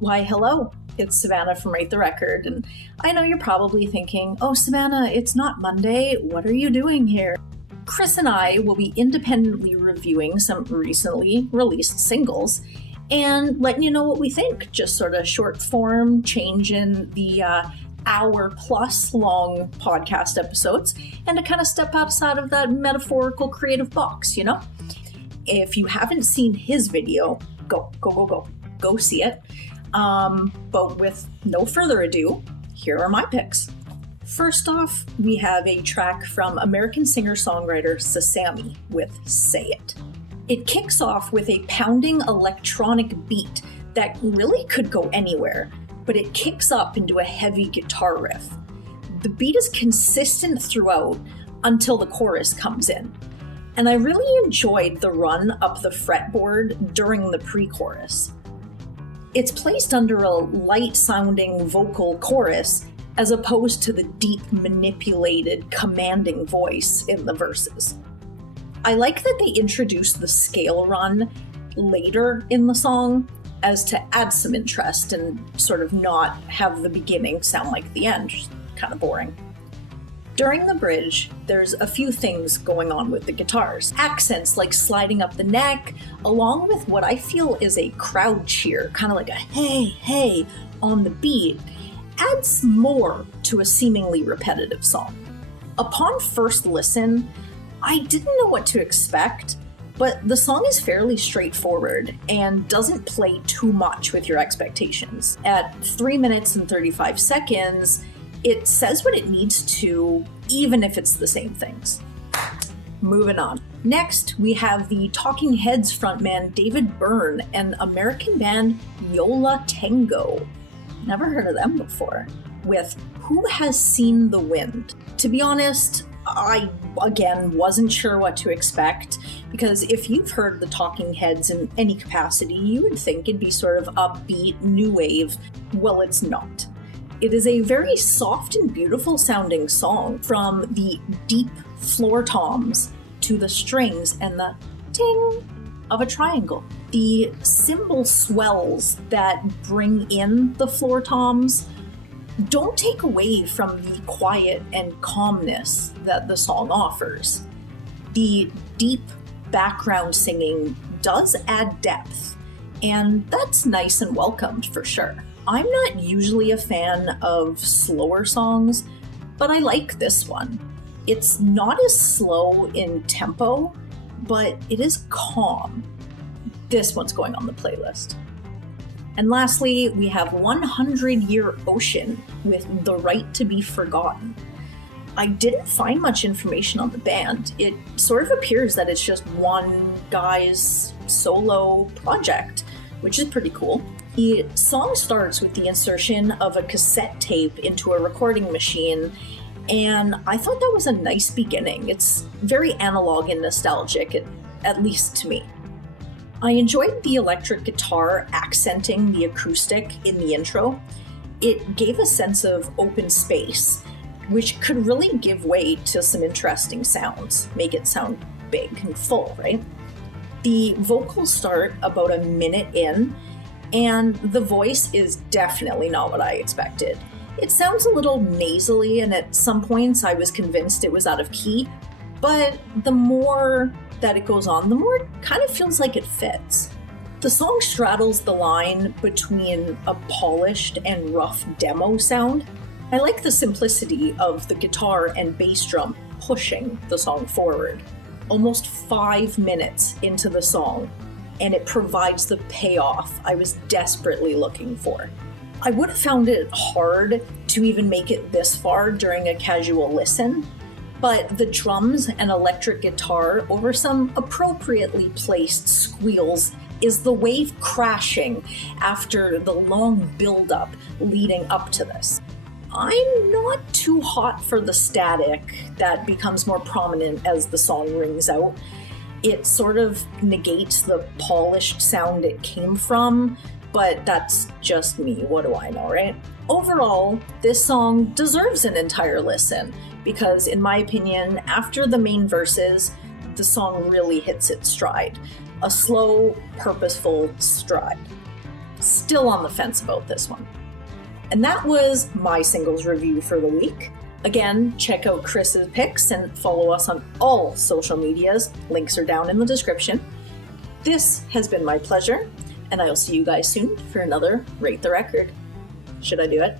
Why, hello, it's Savannah from Rate the Record, and I know you're probably thinking, oh, Savannah, it's not Monday, what are you doing here? Chris and I will be independently reviewing some recently released singles and letting you know what we think, just sort of short form, change in the hour-plus long podcast episodes, and to kind of step outside of that metaphorical creative box, you know? If you haven't seen his video, go see it. But with no further ado, here are my picks. First off, we have a track from American singer-songwriter Sasami with Say It. It kicks off with a pounding electronic beat that really could go anywhere, but it kicks up into a heavy guitar riff. The beat is consistent throughout until the chorus comes in, and I really enjoyed the run up the fretboard during the pre-chorus. It's placed under a light-sounding vocal chorus as opposed to the deep, manipulated, commanding voice in the verses. I like that they introduced the scale run later in the song as to add some interest and sort of not have the beginning sound like the end, just kind of boring. During the bridge, there's a few things going on with the guitars. Accents like sliding up the neck, along with what I feel is a crowd cheer, kind of like a hey, hey on the beat, adds more to a seemingly repetitive song. Upon first listen, I didn't know what to expect, but the song is fairly straightforward and doesn't play too much with your expectations. At 3 minutes and 35 seconds, it says what it needs to, even if it's the same things. Moving on. Next, we have the Talking Heads frontman David Byrne and American band Yola Tango. Never heard of them before. With Who Has Seen the Wind? To be honest, I, again, wasn't sure what to expect, because if you've heard the Talking Heads in any capacity, you would think it'd be sort of upbeat, new wave. Well, it's not. It is a very soft and beautiful sounding song, from the deep floor toms to the strings and the ting of a triangle. The cymbal swells that bring in the floor toms don't take away from the quiet and calmness that the song offers. The deep background singing does add depth, and that's nice and welcomed for sure. I'm not usually a fan of slower songs, but I like this one. It's not as slow in tempo, but it is calm. This one's going on the playlist. And lastly, we have 100 Year Ocean with The Right to Be Forgotten. I didn't find much information on the band. It sort of appears that it's just one guy's solo project, which is pretty cool. The song starts with the insertion of a cassette tape into a recording machine, and I thought that was a nice beginning. It's very analog and nostalgic, at least to me. I enjoyed the electric guitar accenting the acoustic in the intro. It gave a sense of open space, which could really give way to some interesting sounds, make it sound big and full, right? The vocals start about a minute in, and the voice is definitely not what I expected. It sounds a little nasally, and at some points I was convinced it was out of key, but the more that it goes on, the more it kind of feels like it fits. The song straddles the line between a polished and rough demo sound. I like the simplicity of the guitar and bass drum pushing the song forward. Almost 5 minutes into the song, and it provides the payoff I was desperately looking for. I would have found it hard to even make it this far during a casual listen, but the drums and electric guitar over some appropriately placed squeals is the wave crashing after the long build-up leading up to this. I'm not too hot for the static that becomes more prominent as the song rings out. It sort of negates the polished sound it came from, but that's just me. What do I know, right? Overall, this song deserves an entire listen because, in my opinion, after the main verses, the song really hits its stride. A slow, purposeful stride. Still on the fence about this one. And that was my singles review for the week. Again, check out Chris's picks and follow us on all social medias. Links are down in the description. This has been my pleasure, and I'll see you guys soon for another Rate the Record. Should I do it?